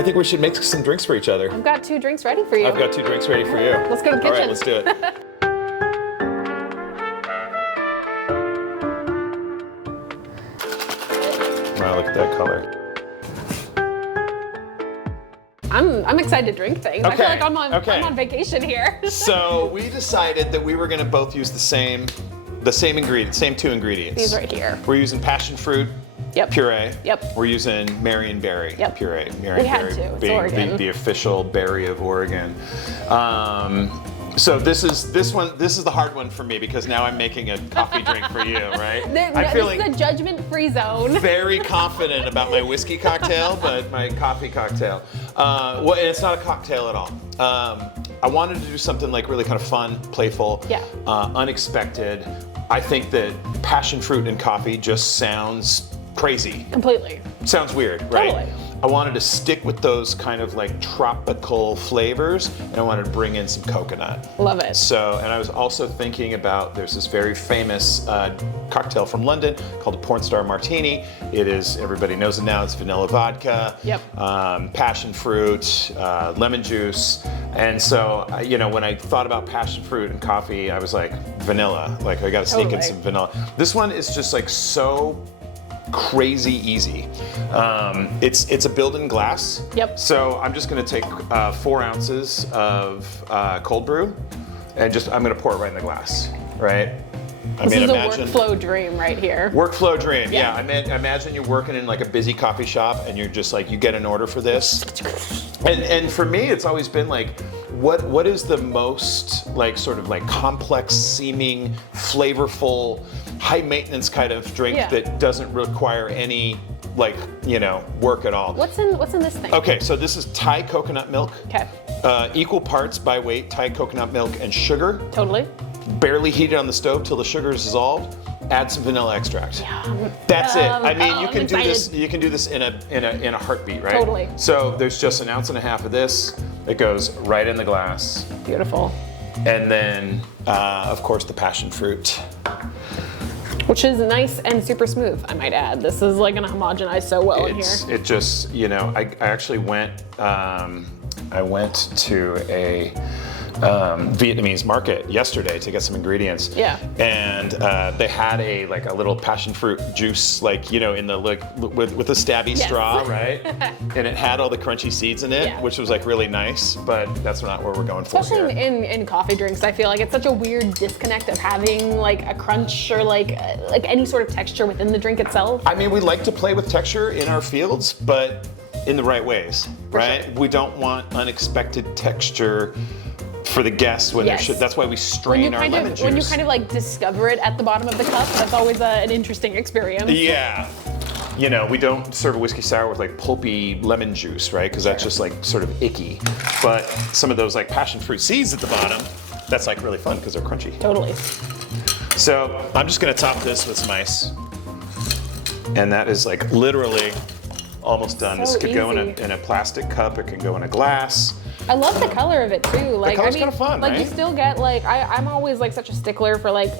I think we should make some drinks for each other. I've got 2 drinks ready for you. I've got 2 drinks ready for you. Let's go to the All kitchen. right, let's do it. Wow, look at that color. I'm excited to drink things. I feel Okay, like I'm on vacation here. So we decided that we were gonna both use the same ingredient, same 2 ingredients. These right here. We're using passion fruit Yep. puree. Yep. We're using Marionberry Yep. puree. We had Marionberry to. It's being Oregon. the official berry of Oregon. So this is the hard one for me because now I'm making a coffee drink for you, right? I'm feeling this is a judgment-free zone. very confident about my whiskey cocktail, but my coffee cocktail. Well, and it's not a cocktail at all. I wanted to do something like really kind of fun, playful, Yeah. Unexpected. I think that passion fruit and coffee just sounds crazy. Completely. Sounds weird, right? Totally. I wanted to stick with those kind of like tropical flavors, and I wanted to bring in some coconut. Love it. So, and I was also thinking about, there's this very famous cocktail from London called a Porn Star Martini. It is, everybody knows it now, it's vanilla vodka, Yep. passion fruit, lemon juice. And so, you know, when I thought about passion fruit and coffee, I was like, vanilla. Like, I gotta sneak in Totally. some vanilla. This one is just like so crazy easy. It's a built-in glass. Yep. So I'm just gonna take 4 ounces of cold brew, and I'm gonna pour it right in the glass, right? This is a workflow dream right here. Workflow dream, Yeah. yeah. Imagine you're working in like a busy coffee shop, and you're just like, you get an order for this. And for me, it's always been like, what is the most like sort of like complex seeming, flavorful, high maintenance kind of drink Yeah. that doesn't require any like, you know, work at all? What's in this thing? Okay, so this is Thai coconut milk. Okay. Equal parts by weight, Thai coconut milk and sugar. Totally. Barely heat it on the stove till the sugar is dissolved. Add some vanilla extract. Yeah. That's it. I mean, you I'm can do this. excited. You can do this in a heartbeat, right? Totally. So there's just 1.5 ounces of this. It goes right in the glass, Beautiful. and then of course the passion fruit. Which is nice and super smooth, I might add. This is like gonna homogenize so well in here. It just, you know, I actually went. I went to a Vietnamese market yesterday to get some ingredients. Yeah. And they had a little passion fruit juice, like, you know, in the with a stabby Yes. straw, right? And it had all the crunchy seeds in it, Yeah. which was like really nice. But that's not where we're going for Especially here. in coffee drinks, I feel like it's such a weird disconnect of having like a crunch or like any sort of texture within the drink itself. I mean, we like to play with texture in our fields, but in the right ways, right? sure. We don't want unexpected texture for the guests when Yes. that's why we strain our lemon juice. When you kind of like discover it at the bottom of the cup, that's always an interesting experience. Yeah. You know, we don't serve a whiskey sour with like pulpy lemon juice, right? Because that's just like sort of icky. But some of those like passion fruit seeds at the bottom, that's like really fun because they're crunchy. Totally. So I'm just gonna top this with some ice. And that is like literally almost done. So This could go easy. in a plastic cup, it can go in a glass. I love the color of it too. Like, color's I mean, kinda fun, like you right? still get like I'm always like such a stickler for like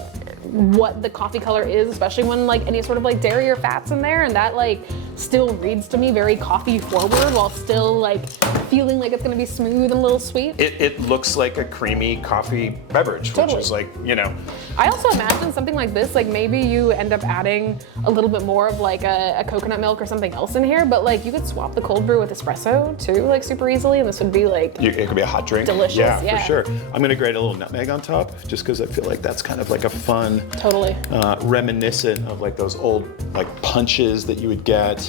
what the coffee color is, especially when like any sort of like dairy or fats in there, and that like still reads to me very coffee forward while still like feeling like it's gonna be smooth and a little sweet. It looks like a creamy coffee beverage, Totally. which is like, you know, I also imagine something like this, like maybe you end up adding a little bit more of like a coconut milk or something else in here, but like you could swap the cold brew with espresso too, like super easily, and this would be like it could be a hot drink. Delicious, Yeah, yeah. for sure. I'm gonna grate a little nutmeg on top, just because I feel like that's kind of like a fun, totally. reminiscent of like those old like punches that you would get.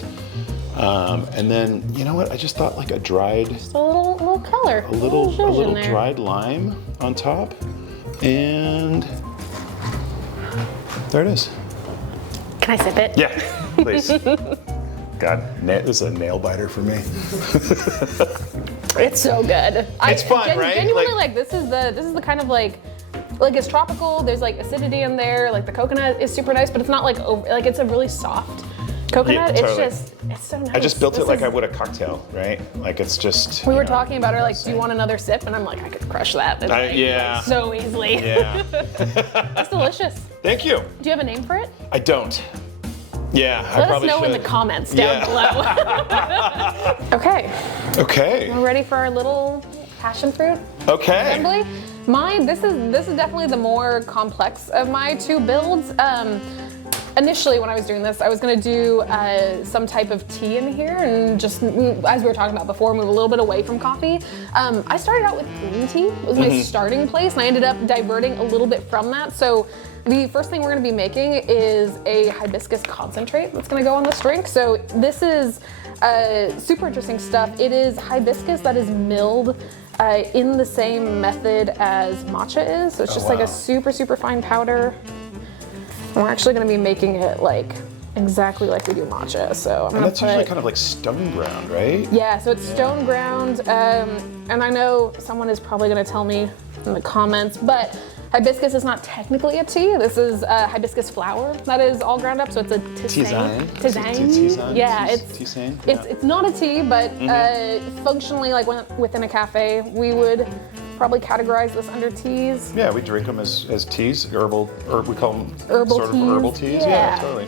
And then, you know what? I just thought like a dried, Just a little color. a little zhuzh in there. dried lime on top, and there it is. Can I sip it? Yeah, please. God, this is a nail biter for me. It's so good. It's fun, right? Genuinely, Like- like this is the kind of like it's tropical. There's like acidity in there. Like the coconut is super nice, but it's not like like it's a really soft coconut. Yeah, totally. It's so nice. I just built This it like is- I would a cocktail, right? Like it's just. We you were know, talking about her like, do you want another sip? And I'm like, I could crush that. It's like, yeah. like, so easily. Yeah. It's delicious. Thank you. Do you have a name for it? I don't. Yeah, So let us know in the comments down below. Okay. Okay. We're ready for our little passion fruit Okay. assembly. This is definitely the more complex of my two builds. Initially, when I was doing this, I was going to do some type of tea in here and just, as we were talking about before, move a little bit away from coffee. I started out with green tea. It was my starting place, and I ended up diverting a little bit from that. So the first thing we're going to be making is a hibiscus concentrate that's going to go on this drink. So this is super interesting stuff. It is hibiscus that is milled in the same method as matcha is. So it's just like a super, super fine powder. And we're actually going to be making it like exactly like we do matcha. So I'm And that's usually kind of like stone ground, right? Yeah, so it's stone ground. And I know someone is probably going to tell me in the comments, but hibiscus is not technically a tea. This is hibiscus flower that is all ground up, so it's a tisane. Tisane. Yeah, Tisane. it's not a tea, but functionally, like within a cafe, we would probably categorize this under teas. Yeah, we drink them as teas, we call them Herbal sort teas. of herbal teas. Yeah, totally.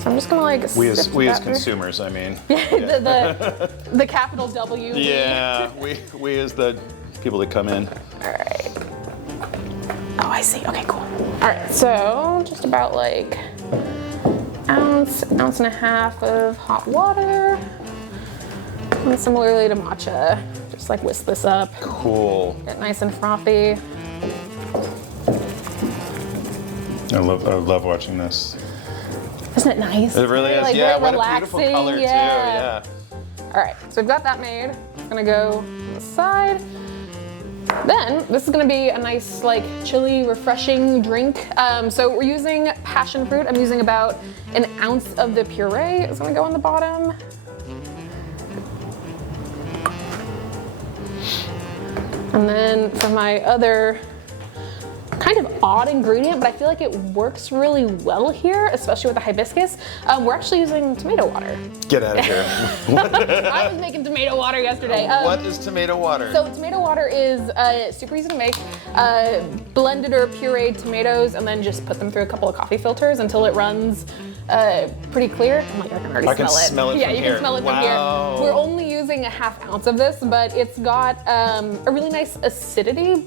So I'm just gonna like We as through. consumers, I mean. the capital W. Yeah, we as the people that come in. All right. Oh, I see. Okay, cool. All right, so just about like ounce and a half of hot water. And similarly to matcha, just like whisk this up. Cool. Get nice and frothy. I love watching this. Isn't it nice? It really is. Like, Yeah, very what a beautiful relaxing. color too. Yeah. All right, so we've got that made. It's gonna go on the side. Then this is gonna be a nice, like, chilly, refreshing drink. So we're using passion fruit. I'm using about an ounce of the puree. It's gonna go on the bottom. And then for my other kind of odd ingredient, but I feel like it works really well here, especially with the hibiscus, we're actually using tomato water. Get out of here. I was making tomato water yesterday. What is tomato water? So tomato water is super easy to make. Blended or pureed tomatoes, and then just put them through a couple of coffee filters until it runs pretty clear. Oh my God, I can already I can smell it Yeah, from you here. can smell it Wow. from here. We're only using a half ounce of this, but it's got a really nice acidity.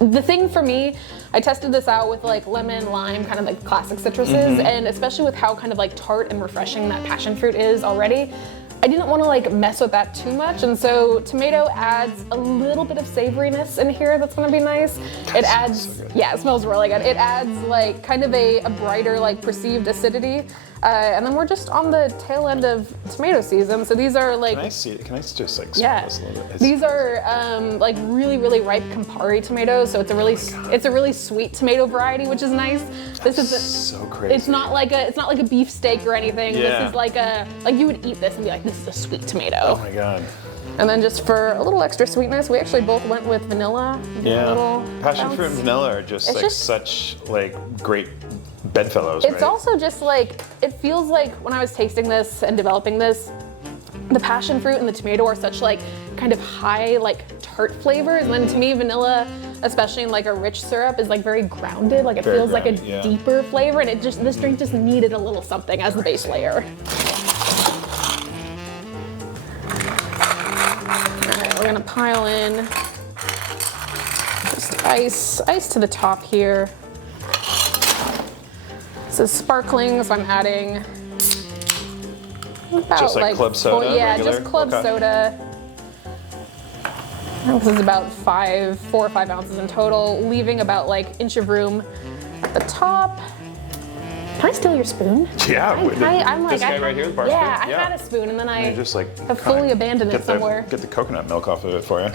The thing for me, I tested this out with like lemon, lime, kind of like classic citruses, and especially with how kind of like tart and refreshing that passion fruit is already, I didn't want to like mess with that too much, and so tomato adds a little bit of savoriness in here that's gonna be nice. It adds, so good. yeah, it smells really good. It adds like kind of a brighter like perceived acidity. And then we're just on the tail end of tomato season, so these are like, Can I see it? Can I just like smell yeah, this a little bit? these are like really, really ripe Campari tomatoes. So it's a really sweet tomato variety, which is nice. This is so crazy. It's not like a beefsteak or anything. Yeah. This is like you would eat this and be like, this is a sweet tomato. Oh my God. And then just for a little extra sweetness, we actually both went with vanilla. Yeah. Little Passion bounce. fruit and vanilla are just It's like just- such like great bedfellows. It's right? also just like, it feels like when I was tasting this and developing this, the passion fruit and the tomato are such like kind of high like tart flavors, and then to me vanilla, especially in like a rich syrup, is like very grounded. Like it Very feels grounded, like a yeah. deeper flavor, and this drink just needed a little something as the base layer. Alright, we're gonna pile in just ice to the top here. This is sparkling, so I'm adding about Just like club soda, yeah, regular? just club Okay. soda. I think this is about 4 or 5 ounces in total, leaving about like inch of room at the top. Can I steal your spoon? Yeah. I'm like, this guy right here, the bar yeah, spoon? I had a spoon and then I You just like have kinda fully abandoned it somewhere. Get the coconut milk off of it for you.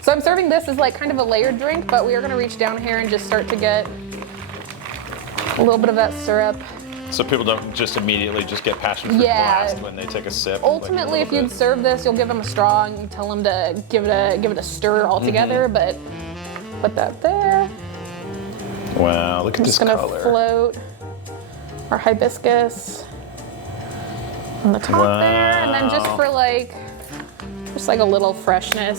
So I'm serving this as like kind of a layered drink, but we are gonna reach down here and just start to get a little bit of that syrup. So people don't just immediately just get passion fruit Yeah. blast when they take a sip. Ultimately, like if you'd serve this, you'll give them a straw and you tell them to give it a stir altogether. But put that there. Wow, look at I'm this just gonna color. float our hibiscus on the top there, and then just for like a little freshness.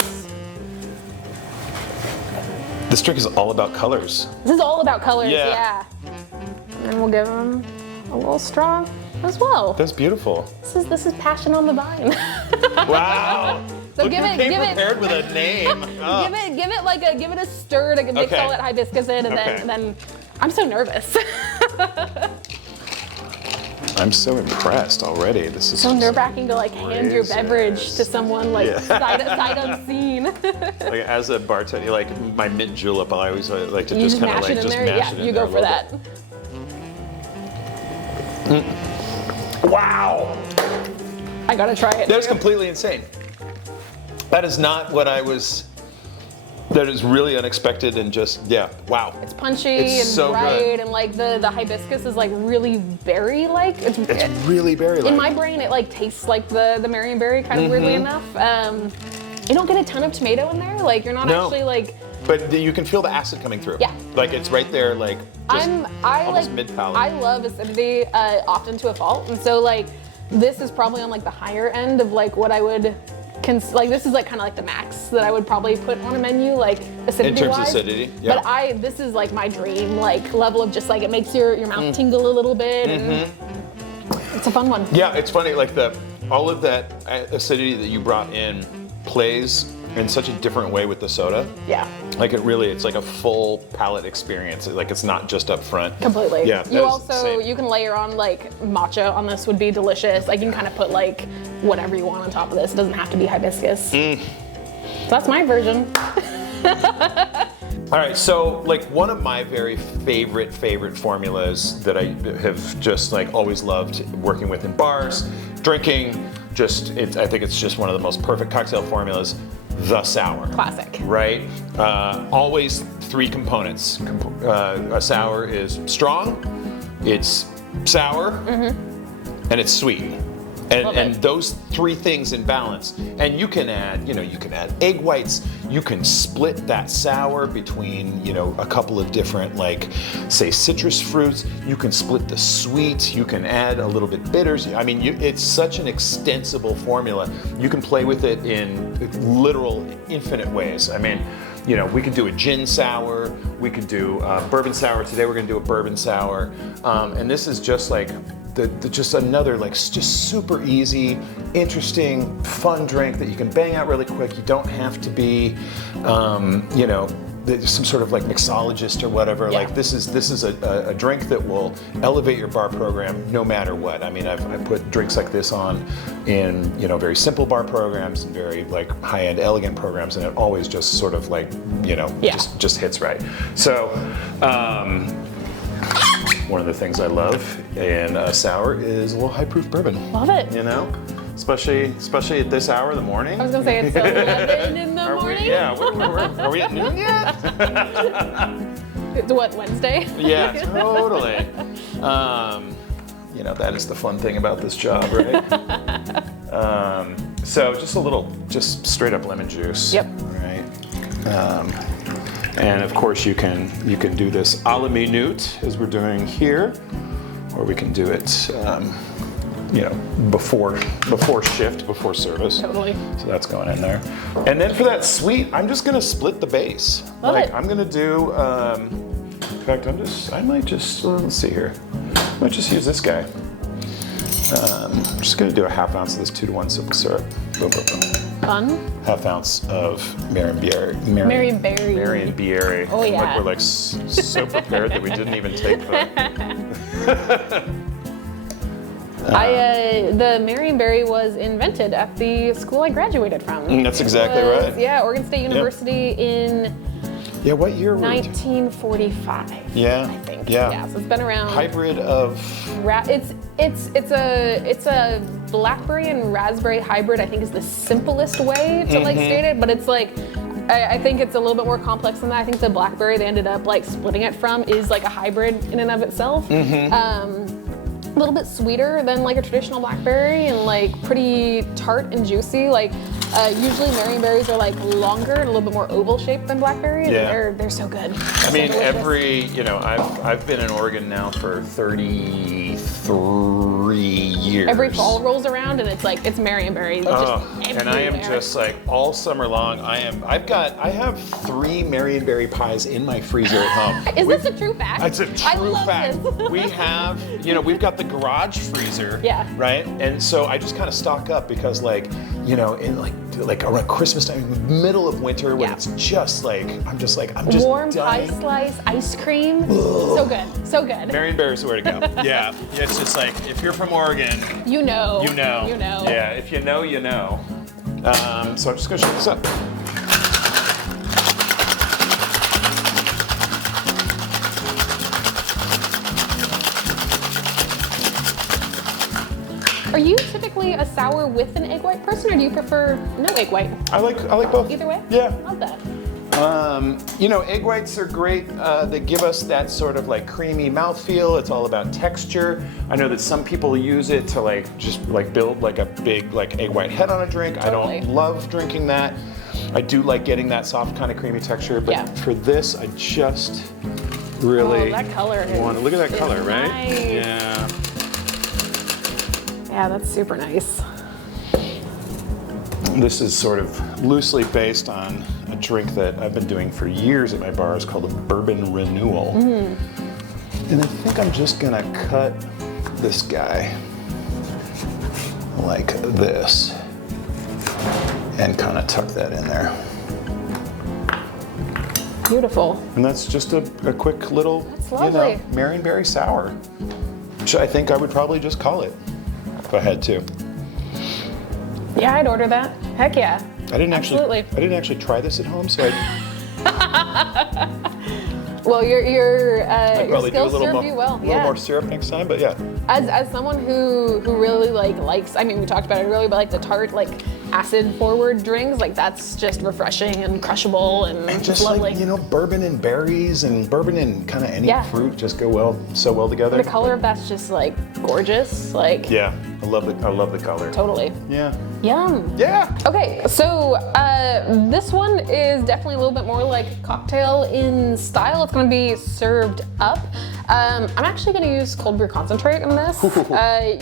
This drink is all about colors. This is all about colors, Yeah. yeah. And then we'll give them a little straw as well. That's beautiful. This is passion on the vine. Wow. So Look, give you it, came give it, prepared with a name. Oh. give it a stir to mix Okay. all that hibiscus in, and Okay. then I'm so nervous. I'm so impressed already. This is So nerve-wracking to like hand your beverage to someone like Yeah. sight unseen. Like as a bartender, like my mint julep, I always like to You just just kind of mash like it in just there. mash Yeah, it in you there go a for little that. bit. Wow. I gotta try it. That was too. completely insane. That is not what I was. That is really unexpected and just, yeah, wow. It's punchy It's and so bright, good. and like the hibiscus is like really berry-like. It's really berry-like. In my brain, it like tastes like the Marionberry, kind of weirdly enough. You don't get a ton of tomato in there. Like you're not No. actually like. But you can feel the acid coming through. Yeah. Like it's right there, like just almost mid-palate. I love acidity often to a fault, and so like this is probably on like the higher end of like what I would. Like this is like kind of like the max that I would probably put on a menu, like acidity In terms of wise. acidity, yeah. But this is like my dream like level of just like it makes your mouth tingle a little bit, and it's a fun one. Yeah, it's funny, like all of that acidity that you brought in plays in such a different way with the soda. Yeah. Like it's like a full palate experience. Like it's not just up front. Completely. Yeah. that You is also insane. you can layer on like matcha on this would be delicious. Like you can kind of put like whatever you want on top of this. It doesn't have to be hibiscus. So that's my version. All right, so like one of my very favorite formulas that I have just like always loved working with in bars, drinking, I think it's just one of the most perfect cocktail formulas, the sour. Classic. Right? Always three components. A sour is strong, it's sour, and it's sweet. Love And it. those three things in balance. And you can add egg whites. You can split that sour between, a couple of different, like, say, citrus fruits. You can split the sweet. You can add a little bit bitters. I mean, it's such an extensible formula. You can play with it in literal infinite ways. I mean, we could do a gin sour. We could do bourbon sour. Today we're going to do a bourbon sour. And this is just like just another just super easy, interesting, fun drink that you can bang out really quick. You don't have to be, some sort of like mixologist or whatever. Yeah. Like this is a drink that will elevate your bar program no matter what. I mean, I've put drinks like this on in very simple bar programs and very like high-end elegant programs, and it always just sort of like just hits right. So. One of the things I love in a sour is a little high-proof bourbon. Love it. Especially at this hour of the morning. I was gonna say it's 11 in the Are morning. are we at noon yet? It's what, Wednesday? Yeah, totally. That is the fun thing about this job, right? So just straight up lemon juice. Yep. Right. And of course you can do this a la minute as we're doing here, or we can do it, before shift, before service. Totally. So that's going in there. And then for that sweet, I'm just gonna split the base. Love it. I'm gonna do. In fact, I might just let's see here. I might just use this guy. I'm just gonna do a half ounce of this 2-to-1 simple syrup. Boom, boom, boom. Fun. Half ounce of Marionberry. Marionberry. Oh, yeah. Like we're so prepared that we didn't even take the. The Marionberry was invented at the school I graduated from. That's exactly right. Yeah, Oregon State University in Yeah, what year were we? 1945. Yeah. I think. Yeah. Yeah, so it's been around. Hybrid of. It's a blackberry and raspberry hybrid. I think is the simplest way to like state it, but it's like. I think it's a little bit more complex than that. I think the blackberry they ended up like splitting it from is like a hybrid in and of itself. A little bit sweeter than like a traditional blackberry and like pretty tart and juicy. Like usually Marionberries are like longer and a little bit more oval shaped than blackberries. Yeah. And they're so good. I mean, I've been in Oregon now for 33 years. Every fall rolls around and it's Marionberry. And I am just like all summer long. I have 3 Marionberry pies in my freezer at home. Is this a true fact? It's a I true love fact. this. We've got the the garage freezer. Yeah. Right? And so I just kind of stock up because like, you know, in like around Christmas time, middle of winter when it's just like, I'm just warm dying. pie slice, ice cream. So good, so good. Marion Barry's where to go. Yeah, it's just like, if you're from Oregon, You know. you know. You know. Yeah, if you know, you know. So I'm just gonna shake this up. Are you typically a sour with an egg white person, or do you prefer no egg white? I like both. Either way? Yeah. Love that. You know, egg whites are great. They give us that sort of like creamy mouthfeel. It's all about texture. I know that some people use it to like just like build like a big like egg white head on a drink. Totally. I don't love drinking that. I do like getting that soft kind of creamy texture, but for this, I just really that color want to look at that color, right? Nice. Yeah. Yeah, that's super nice. This is sort of loosely based on a drink that I've been doing for years at my bars called a bourbon renewal. And I think I'm just gonna cut this guy like this and kind of tuck that in there. Beautiful. And that's just a quick little, That's you lovely. know, Marionberry sour, which I think I would probably just call it if I had to. Yeah, I'd order that. Heck yeah. I didn't Absolutely. actually try this at home, so Well, your probably do a skills little served more, you well. a little Yeah. more syrup next time, but yeah. As someone who really likes, I mean, we talked about it earlier, but like the tart, like acid forward drinks, like that's just refreshing and crushable and Just lovely. like, you know, bourbon and berries and bourbon and kind of any Yeah. fruit just go so well together. The color of that's just like gorgeous. Like Yeah, I love the color. totally. Yeah. Yum. Yeah. Okay, so this one is definitely a little bit more like cocktail in style. It's going to be served up. I'm actually going to use cold brew concentrate in this.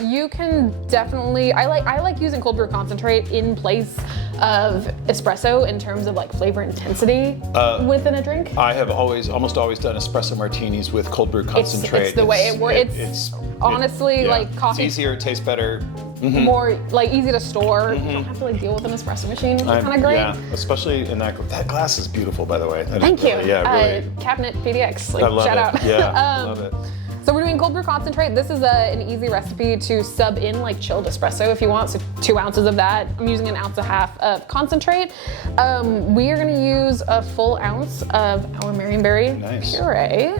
You can definitely, I like using cold brew concentrate in place of espresso in terms of like flavor intensity within a drink. I have almost always done espresso martinis with cold brew concentrate. It's the way it works. It's honestly like coffee. It's easier, it tastes better. More like easy to store. You don't have to like deal with an espresso machine, which is kind of great. Yeah, especially in that glass is beautiful, by the way. That is Thank you. really- Yeah, really. Cabinet PDX. Like, I love shout it. out. Yeah, love it. So we're doing cold brew concentrate. This is an easy recipe to sub in like chilled espresso if you want. So 2 ounces of that. I'm using 1.5 ounces of concentrate. We are going to use a full ounce of our Marionberry puree.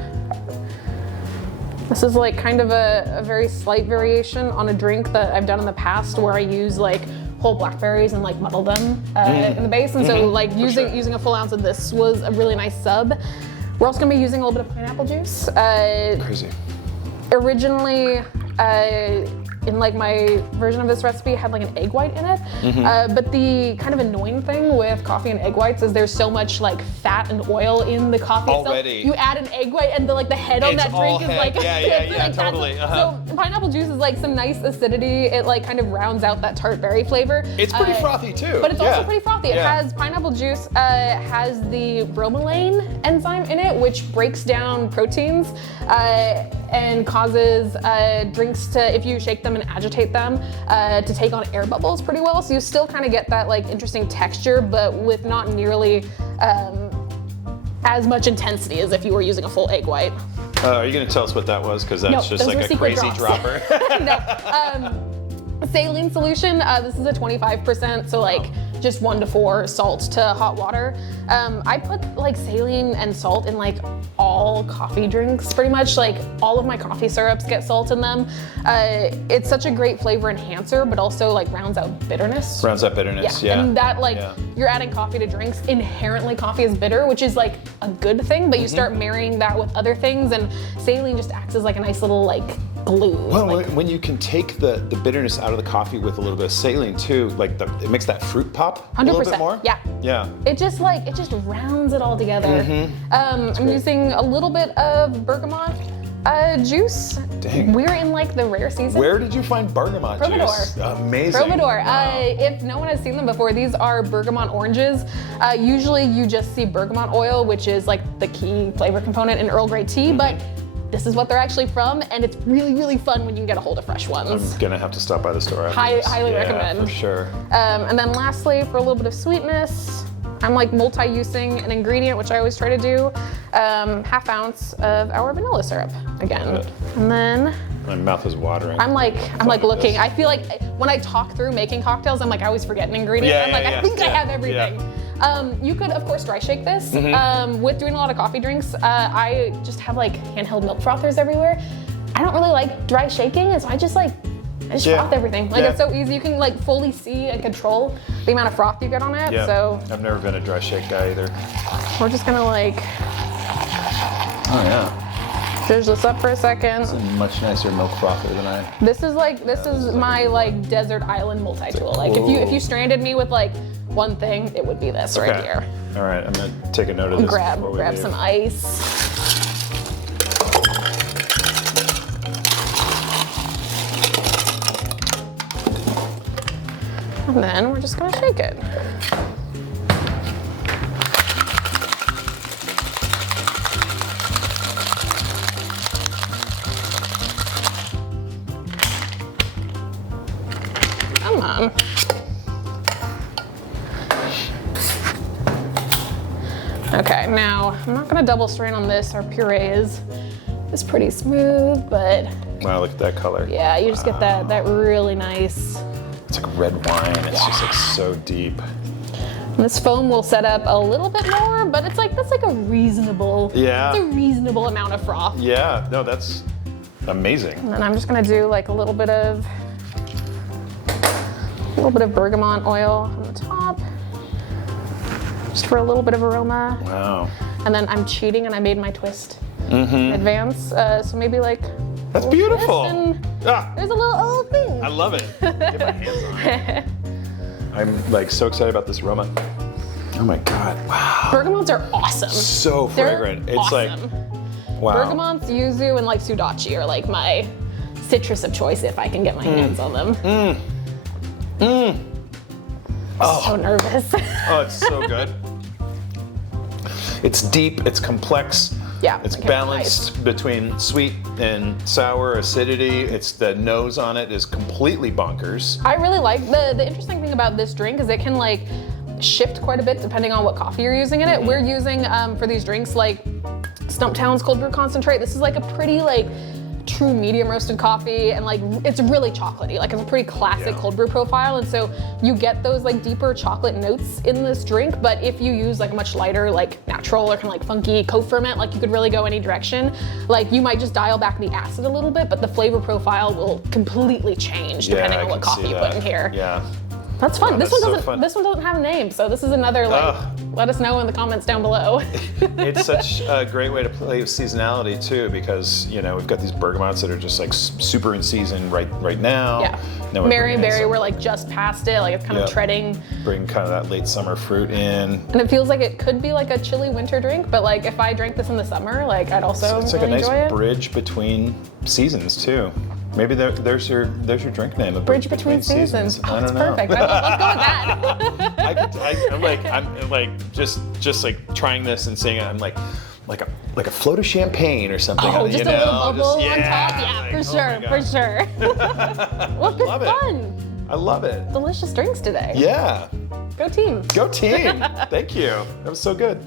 This is like kind of a very slight variation on a drink that I've done in the past where I use like whole blackberries and like muddle them in the base. And so like using a full ounce of this was a really nice sub. We're also gonna be using a little bit of pineapple juice. Crazy. Originally, in like my version of this recipe had like an egg white in it. But the kind of annoying thing with coffee and egg whites is there's so much like fat and oil in the coffee Already. itself. You add an egg white and the head on It's that all drink is head. like Yeah, like, totally. So pineapple juice is like some nice acidity. It like kind of rounds out that tart berry flavor. It's pretty frothy too. But it's Yeah. also pretty frothy. It Yeah. has pineapple juice, has the bromelain enzyme in it, which breaks down proteins and causes drinks to, if you shake them and agitate them, to take on air bubbles pretty well. So you still kind of get that like interesting texture, but with not nearly as much intensity as if you were using a full egg white. Are you going to tell us what that was? Because that's just those like are a secret crazy drops. dropper. Saline solution, this is a 25%, so like just 1 to 4 salt to hot water. I put like saline and salt in like all coffee drinks pretty much. Like all of my coffee syrups get salt in them. It's such a great flavor enhancer, but also like rounds out bitterness. Rounds out bitterness, yeah. And that like, you're adding coffee to drinks, inherently coffee is bitter, which is like a good thing, but you start marrying that with other things, and saline just acts as like a nice little like glue. Well, when you can take the bitterness out of the coffee with a little bit of saline too, like it makes that fruit pop 100%. a little bit more. Yeah. Yeah. It just rounds it all together. I'm using a little bit of bergamot juice. Dang. We're in like the rare season. Where did you find bergamot juice? Amazing. Providor. Wow. If no one has seen them before, these are bergamot oranges. Usually you just see bergamot oil, which is like the key flavor component in Earl Grey tea, but this is what they're actually from, and it's really, really fun when you can get a hold of fresh ones. I'm gonna have to stop by the store after this. Highly Yeah, recommend. for sure. And then lastly, for a little bit of sweetness, I'm like multi-using an ingredient, which I always try to do. 1/2 ounce of our vanilla syrup again. Good. And then My mouth is watering. I'm like looking. this. I feel like when I talk through making cocktails, I'm like, I always forget an ingredient. Yeah, I'm like, yeah, I think yeah, I have everything. You could, of course, dry shake this. With doing a lot of coffee drinks, I just have like handheld milk frothers everywhere. I don't really like dry shaking, and so I just froth everything. Like it's so easy. You can like fully see and control the amount of froth you get on it. Yeah. So I've never been a dry shake guy either. we're just gonna like Oh yeah. zhuzh this up for a second. It's a much nicer milk frother than I. This is my like desert island multi-tool. Like if you stranded me with like one thing, it would be this right here. All right, I'm gonna take a note of this. Grab before we leave. some ice. And then we're just gonna shake it. Come on. Okay, now I'm not gonna double strain on this. Our puree is pretty smooth, but Wow, look at that color. yeah, you just get that really nice. It's like red wine. It's just like so deep. And this foam will set up a little bit more, but it's like that's like a reasonable, Yeah. it's a reasonable amount of froth. Yeah, no, that's amazing. And then I'm just gonna do like a little bit of bergamot oil on the top, just for a little bit of aroma. Wow. And then I'm cheating and I made my twist in advance, so maybe like That's a little beautiful. twist and Ah, there's a little thing. I love it. Get my hands on it. I'm like so excited about this aroma. Oh my God, wow. Bergamots are awesome. So They're fragrant. It's awesome. like, wow. Bergamots, yuzu, and like sudachi are like my citrus of choice if I can get my hands on them. So nervous. Oh, it's so good. It's deep, it's complex. Yeah, It's okay, balanced between sweet and sour acidity. It's the nose on it is completely bonkers. I really like the interesting thing about this drink is it can like shift quite a bit depending on what coffee you're using in it. We're using for these drinks like Stumptown's cold brew concentrate. This is like a pretty like true medium roasted coffee, and like it's really chocolatey. Like it's a pretty classic cold brew profile, and so you get those like deeper chocolate notes in this drink. But if you use like a much lighter, like natural or kind of like funky co-ferment, like you could really go any direction. Like you might just dial back the acid a little bit, but the flavor profile will completely change depending on what coffee you put in here. Yeah. That's fun. Oh, this that's one so doesn't. fun. This one doesn't have a name, so this is another like. Ugh. Let us know in the comments down below. It's such a great way to play with seasonality too, because you know we've got these bergamots that are just like super in season right now. Yeah. Now we're Mary bringing in Berry, some- we're like just past it. Like it's kind of Yep. treading. bring kind of that late summer fruit in. And it feels like it could be like a chilly winter drink, but like if I drank this in the summer, like I'd also It's like a really nice enjoy it. bridge between seasons too. Maybe there's your drink name. A Bridge between seasons. Oh, I that's don't know. perfect. Let's go with that. I'm like just like trying this and saying I'm like a float of champagne or something. Oh, you just know? a little bubble on Just- top. Yeah, like, for oh sure, my for God. sure. Well, good Love it. fun. I love it. Delicious drinks today. Yeah. Go team. Go team. Thank you. That was so good.